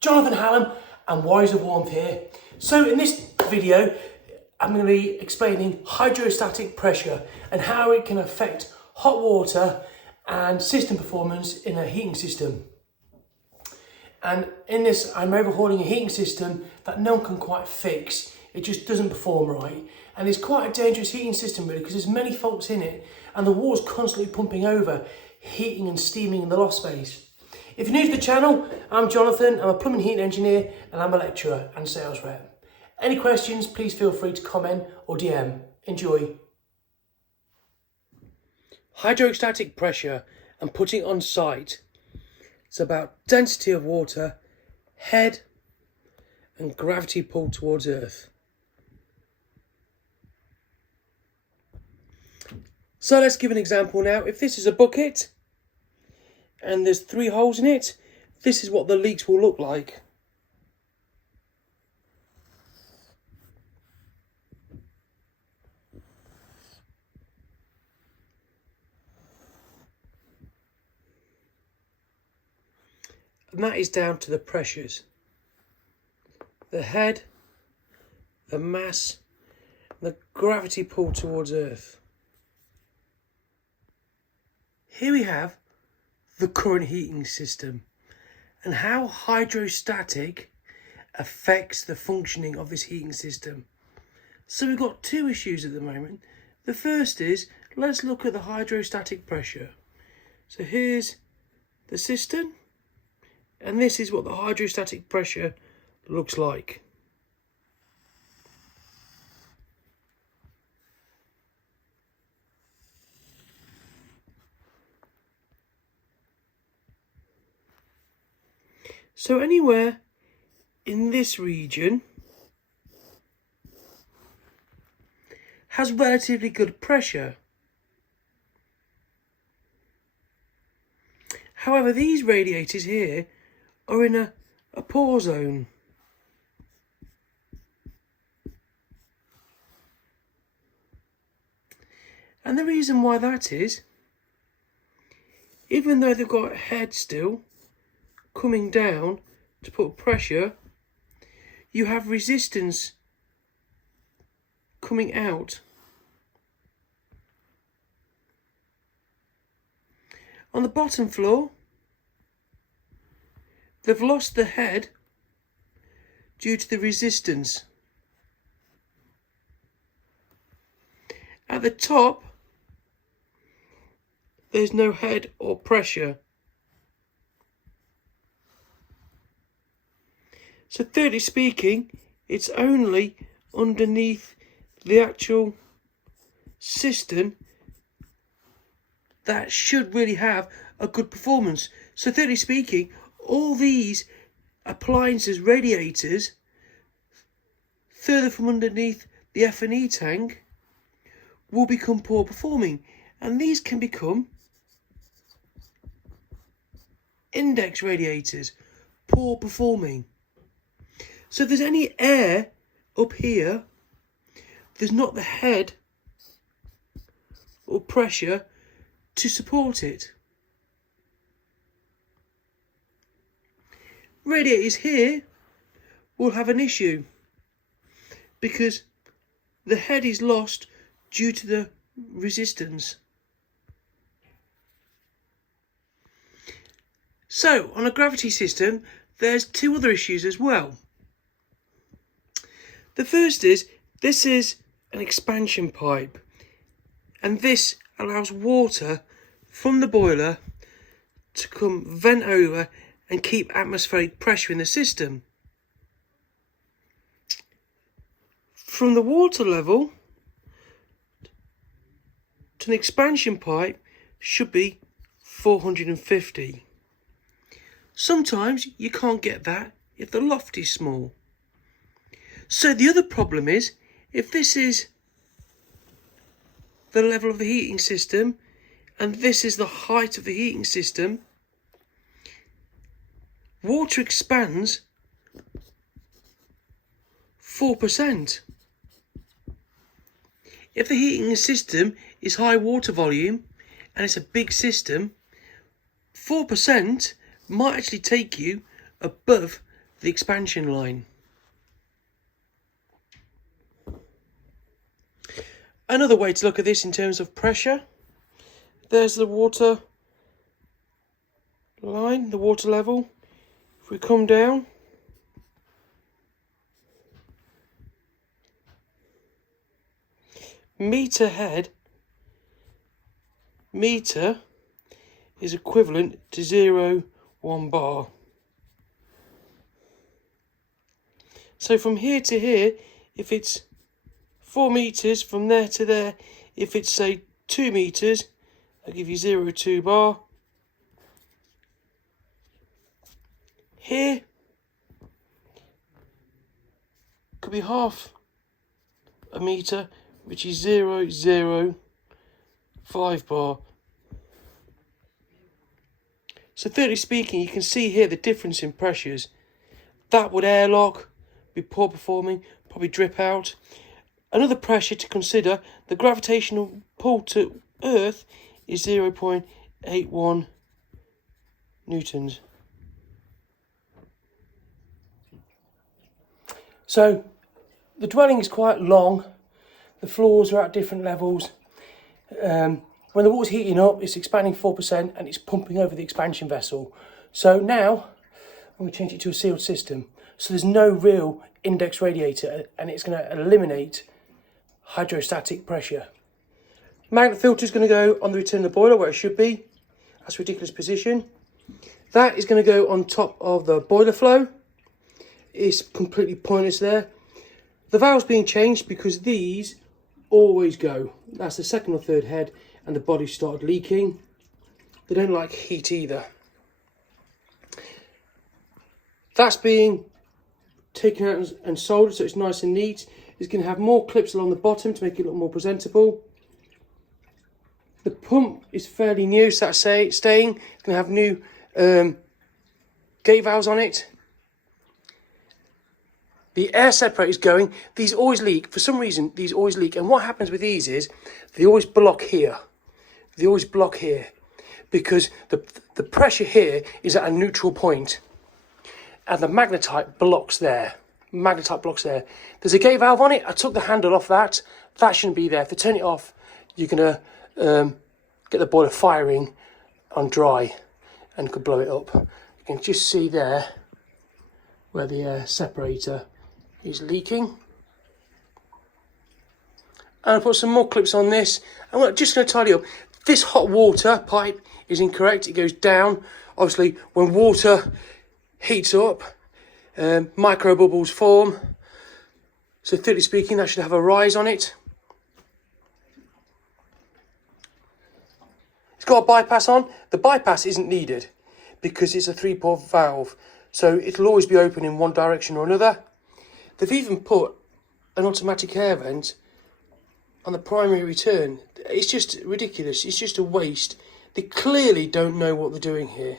Jonathan Hallam and Wise of Warmth here. So in this video, I'm going to be explaining hydrostatic pressure and how it can affect hot water and system performance in a heating system. And in this, I'm overhauling a heating system that no one can quite fix. It just doesn't perform right. And it's quite a dangerous heating system really, because there's many faults in it and the water's constantly pumping over, heating and steaming in the loft space. If you're new to the channel, I'm Jonathan, I'm a plumbing heating engineer and I'm a lecturer and sales rep. Any questions, please feel free to comment or DM. Enjoy. Hydrostatic pressure and putting it on site. It's about density of water, head and gravity pull towards earth. So let's give an example now. If this is a bucket and there's 3 holes in it, this is what the leaks will look like. And that is down to the pressures. The head, the mass, and the gravity pull towards earth. Here we have the current heating system and how hydrostatic affects the functioning of this heating system. So we've got 2 issues at the moment. The first is, let's look at the hydrostatic pressure. So here's the system and this is what the hydrostatic pressure looks like. So anywhere in this region has relatively good pressure. However, these radiators here are in a poor zone. And the reason why that is, even though they've got a head still coming down to put pressure, you have resistance coming out. On the bottom floor, they've lost the head due to the resistance. At the top, there's no head or pressure. So thirdly speaking, it's only underneath the actual system that should really have a good performance. So thirdly speaking, all these appliances, radiators, further from underneath the F&E tank will become poor performing. And these can become index radiators, poor performing. So if there's any air up here, there's not the head or pressure to support it. Radiators here will have an issue because the head is lost due to the resistance. So on a gravity system, there's 2 other issues as well. The first is, this is an expansion pipe and this allows water from the boiler to come vent over and keep atmospheric pressure in the system. From the water level to an expansion pipe should be 450. Sometimes you can't get that if the loft is small. So the other problem is, if this is the level of the heating system and this is the height of the heating system, water expands 4%. If the heating system is high water volume and it's a big system, 4% might actually take you above the expansion line. Another way to look at this in terms of pressure, there's the water line, the water level. If we come down, meter head, meter is equivalent to 0.1 bar. So from here to here, if it's 4 meters, from there to there, if it's say 2 meters, I'll give you 0.2 bar. Here could be half a meter, which is 0.05 bar. So thirdly speaking, you can see here the difference in pressures. That would airlock, be poor performing, probably drip out. Another pressure to consider, the gravitational pull to Earth is 0.81 newtons. So the dwelling is quite long, the floors are at different levels. When the water's heating up, it's expanding 4% and it's pumping over the expansion vessel. So now I'm going to change it to a sealed system. So there's no real index radiator and it's going to eliminate hydrostatic pressure. Magnet filter is going to go on the return of the boiler where it should be. That's a ridiculous position. That is going to go on top of the boiler flow. It's completely pointless there. The valve's being changed because these always go. That's the second or third head and the body started leaking. They don't like heat either. That's being taken out and soldered so it's nice and neat. It's going to have more clips along the bottom to make it look more presentable. The pump is fairly new, so that's staying. It's going to have new gate valves on it. The air separator is going. These always leak. For some reason, these always leak. And what happens with these is they always block here. They always block here because the pressure here is at a neutral point. And the magnetite blocks there. Magnetite blocks there. There's a gate valve on it. I took the handle off that. That shouldn't be there. If you turn it off, you're going to get the boiler firing on dry and could blow it up. You can just see there where the air separator is leaking. And I'll put some more clips on this. I'm just going to tidy up. This hot water pipe is incorrect. It goes down. Obviously, when water heats up, micro bubbles form. So thirdly speaking, that should have a rise on it. It's got a bypass on. The bypass isn't needed because it's a 3-port valve. So it'll always be open in one direction or another. They've even put an automatic air vent on the primary return. It's just ridiculous. It's just a waste. They clearly don't know what they're doing here.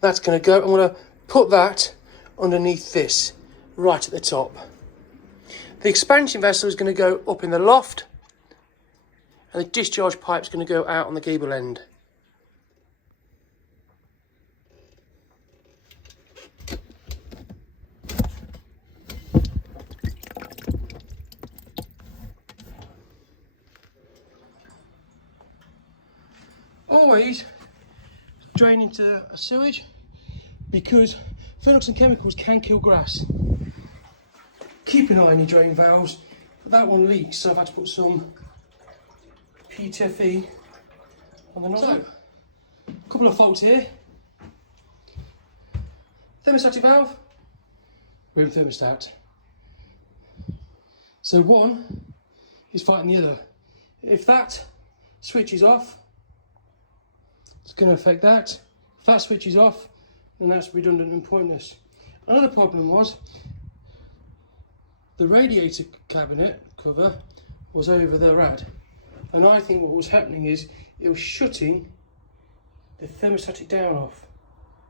That's going to go. I'm going to put that underneath this, right at the top. The expansion vessel is going to go up in the loft, and the discharge pipe is going to go out on the gable end. Always drain into a sewage because phenols and chemicals can kill grass. Keep an eye on your drain valves. That one leaks, so I've had to put some PTFE on the nozzle. So, a couple of faults here. Thermostatic valve, room thermostat. So one is fighting the other. If that switches off, it's going to affect that. If that switches off, then that's redundant and pointless. Another problem was the radiator cabinet cover was over the rad, and I think what was happening is it was shutting the thermostatic down off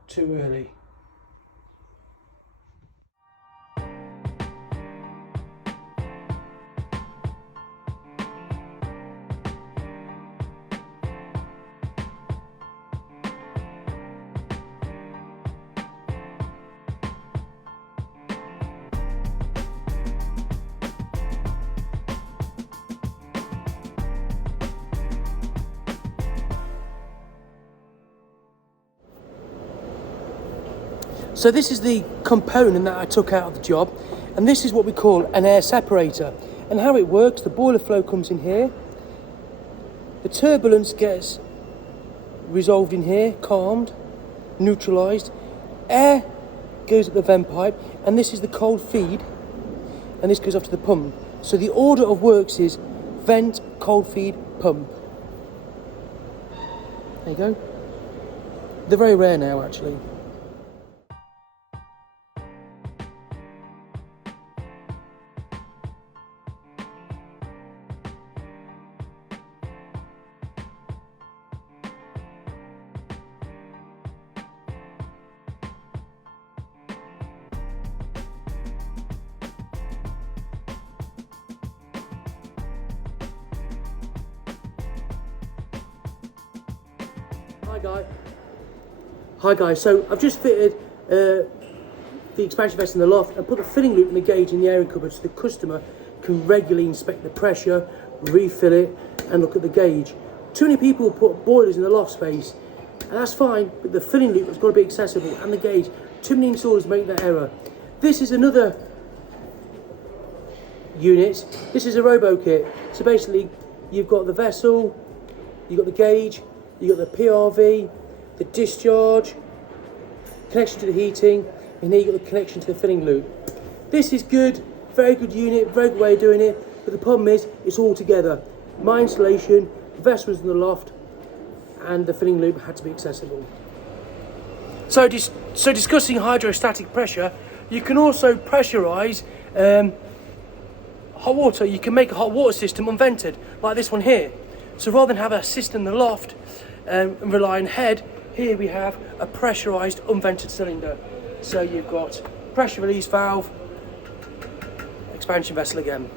too early. So this is the component that I took out of the job, and this is what we call an air separator. And how it works, the boiler flow comes in here, the turbulence gets resolved in here, calmed, neutralised, air goes up the vent pipe, and this is the cold feed, and this goes off to the pump. So the order of works is vent, cold feed, pump. There you go. They're very rare now, actually. Hi guys, so I've just fitted the expansion vest in the loft and put the filling loop in the gauge in the area cupboard so the customer can regularly inspect the pressure, refill it and look at the gauge. Too many people put boilers in the loft space, and that's fine, but the filling loop has got to be accessible and the gauge. Too many installers make that error. This is another unit. This is a Robokit. So basically you've got the vessel, you've got the gauge, you've got the PRV, the discharge, connection to the heating, and here you've got the connection to the filling loop. This is good, very good unit, very good way of doing it, but the problem is it's all together. My installation, the vessel was in the loft, and the filling loop had to be accessible. So discussing hydrostatic pressure, you can also pressurise hot water. You can make a hot water system unvented, like this one here. So rather than have a system in the loft and rely on head, here we have a pressurised unvented cylinder. So you've got pressure release valve, expansion vessel again.